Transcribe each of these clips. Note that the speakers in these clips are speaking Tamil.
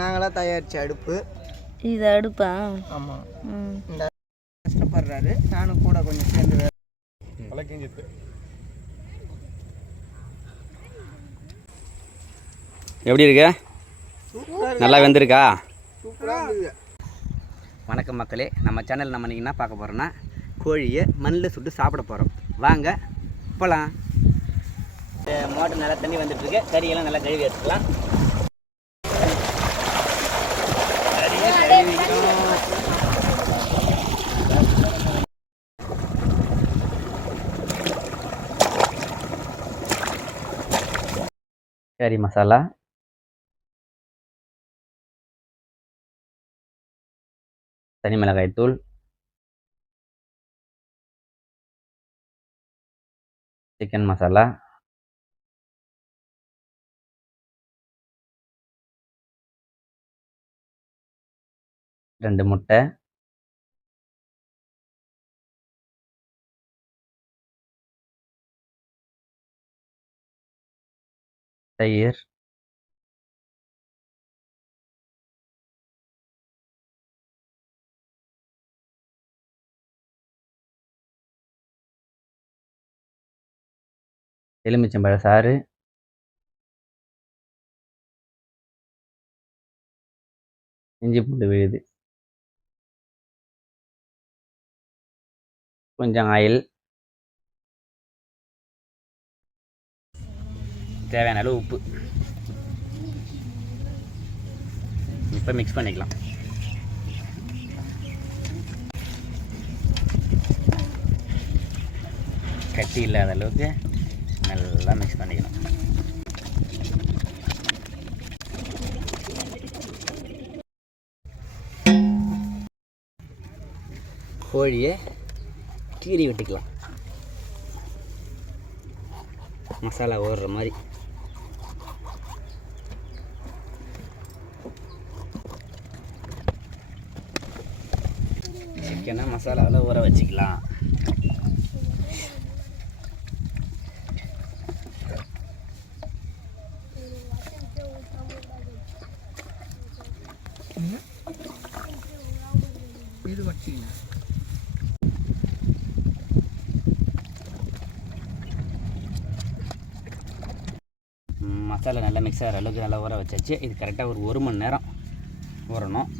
நாங்களாக தயாரித்த அடுப்பு. இது அடுப்பா? ஆமாம் இந்த கஷ்டப்படுறாரு. நானும் கூட கொஞ்சம் சேர்ந்து எப்படி இருக்கு? நல்லா வெந்திருக்கா? வணக்கம் மக்களே. நம்ம சேனல் நம்ம இன்னைக்கு என்ன பார்க்க போகிறோன்னா கோழியை மண்ணில் சுட்டு சாப்பிட போகிறோம் வாங்க போகலாம் மோட்டர் நல்லா தண்ணி வந்துட்டு இருக்கு. கறியெல்லாம் நல்லா கழுவி எடுத்துக்கலாம். கறி மசாலா தனி மிளகாய் தூள் சிக்கன் மசாலா ரெண்டு முட்டை தயிர். எலுமிச்சம்பழ சாறு. இஞ்சி பூண்டு விழுது. கொஞ்சம் ஆயில். தேவையான அளவு உப்பு. இப்போ மிக்ஸ் பண்ணிக்கலாம். கட்டி இல்லாத அளவுக்கு நல்லா மிக்ஸ் பண்ணிக்கணும். கோழியை கீறி விட்டுக்கலாம். மசாலா ஓடுற மாதிரி. சிக்கனை மசாலாவில் ஊற வச்சுக்கலாம். இது வச்சிங்கன்னா ம், மசாலா நல்லா மிக்ஸ் ஆகிற அளவுக்கு நல்லா ஊற வச்சாச்சு. இது கரெக்டாக ஒரு ஒரு மணி நேரம் ஊறணும்.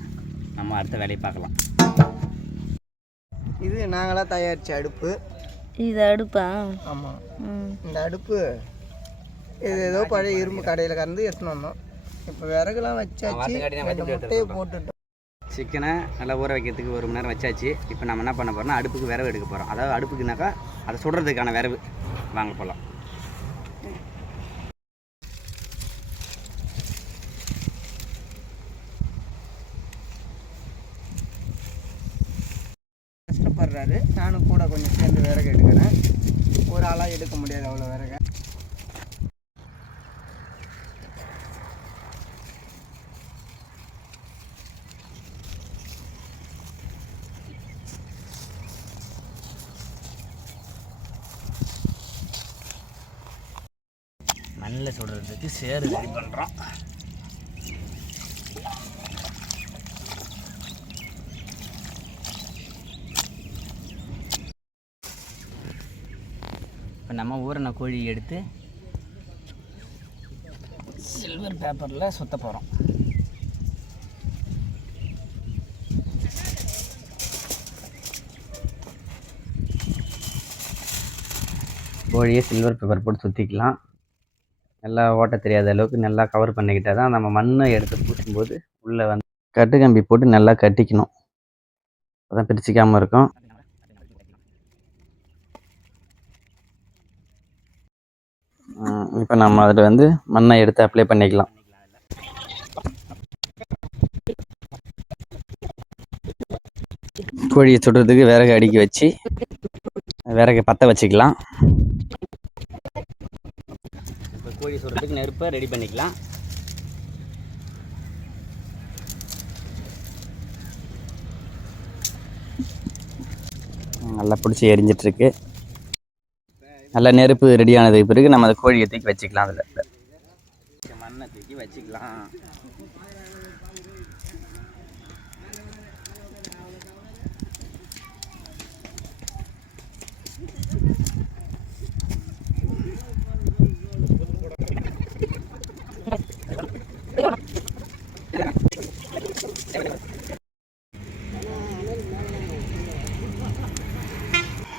நம்ம அடுத்த வேலையை பார்க்கலாம். இது நாங்களாக தயாரித்த அடுப்பு. இது அடுப்பா? ஆமாம் ம். இந்த அடுப்பு இது ஏதோ பழைய இரும்பு கடையில் கறந்து எடுத்துன்னு வந்தோம். இப்போ விறகுலாம் வச்சாச்சு. முட்டையை போட்டுட்டோம். சிக்கனை நல்லா ஊற வைக்கிறதுக்கு ஒரு மணி நேரம் வச்சாச்சு. இப்போ நம்ம என்ன பண்ண போகிறோம்னா அடுப்புக்கு விரவு எடுக்க போகிறோம் அதாவது அடுப்புக்குனாக்கா அதை சுடுறதுக்கான விரவு வாங்க போகலாம் கஷ்டப்படுறாரு நானும் கூட கொஞ்சம் சேர்ந்து விறகு எடுக்கிறேன். ஒரு ஆளாக எடுக்க முடியாது அவ்வளோ விறகு. மண்ணில் சுடுறதுக்கு சேறு ரெடி பண்ணுறோம் நம்ம ஊறின கோழி எடுத்து சில்வர் பேப்பரில் சுத்த போகிறோம் கோழியை சில்வர் பேப்பர் போட்டு சுற்றிக்கலாம் நல்லா ஓட்ட தெரியாத அளவுக்கு நல்லா கவர் பண்ணிக்கிட்டால் தான் நம்ம மண்ணை எடுத்து பூசும்போது உள்ளே வந்து கட்டு கம்பி போட்டு நல்லா கட்டிக்கணும். அதான் பிரிச்சிக்காமல் இருக்கும். இப்போ நம்ம அதில் வந்து மண்ணை எடுத்து அப்ளை பண்ணிக்கலாம். கோழியை சுடுறதுக்கு விறகு அடுக்கி வச்சு விறகு பற்ற வச்சுக்கலாம். இப்போ கோழி சுடுறதுக்கு நெருப்பை ரெடி பண்ணிக்கலாம். நல்லா பிடிச்சி எரிஞ்சிட்ருக்கு நல்ல நெருப்பு ரெடியானதுக்கு பிறகு நம்ம அந்த கோழியை தூக்கி வச்சுக்கலாம் அதில். மண்ணை தூக்கி வச்சுக்கலாம்.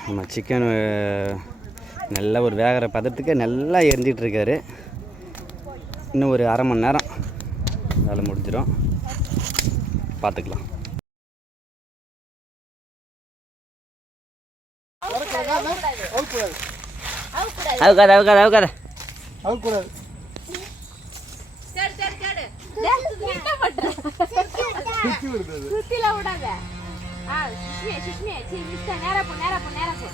நம்ம சிக்கன் நல்லா ஒரு வேகிற பதத்துக்கு நல்லா எரிஞ்சிட்டு இருக்காரு இன்னும் ஒரு அரை மணி நேரம் வேலை முடிஞ்சிடும். பார்த்துக்கலாம். அவுக்காத அவுக்காத அவுக்காத. அவுக்கூடாது சுத்தில விடாத. ஆ சுஷ்மி சுஷ்மி நேரா போ நேரா போ நேரா போ.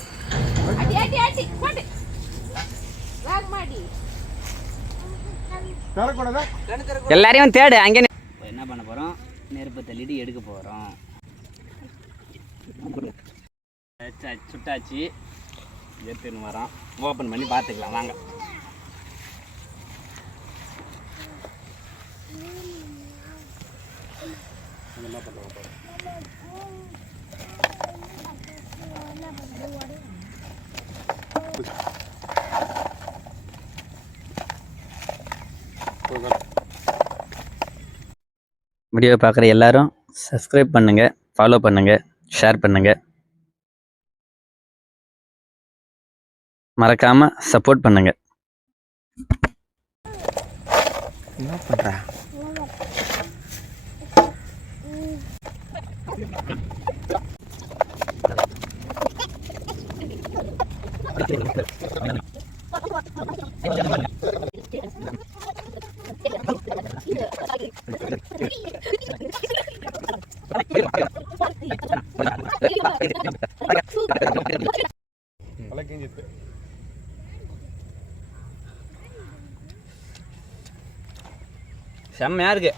எல்லாரையும் தேடு அங்கே என்ன பண்ண போகிறோம் நெருப்பை தள்ளிட்டு எடுக்க போகிறோம் சுட்டாச்சு. எடுத்துன்னு வரோம். ஓப்பன் பண்ணி பார்த்துக்கலாம் வாங்க. வீடியோ பார்க்குற எல்லாரும் சப்ஸ்கிரைப் பண்ணுங்கள் ஃபாலோ பண்ணுங்கள் ஷேர் பண்ணுங்கள் மறக்காமல் சப்போர்ட் பண்ணுங்கள் என்ன பண்ணுறா செம்மையாக இருக்கு.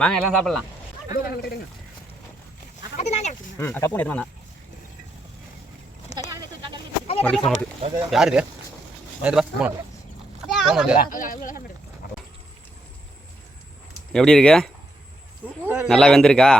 வாங்க எல்லாம் சாப்பிடலாம். ம் கப்பு எத்தனை யாரு எப்படி இருக்கு? நல்லா வெந்திருக்கா?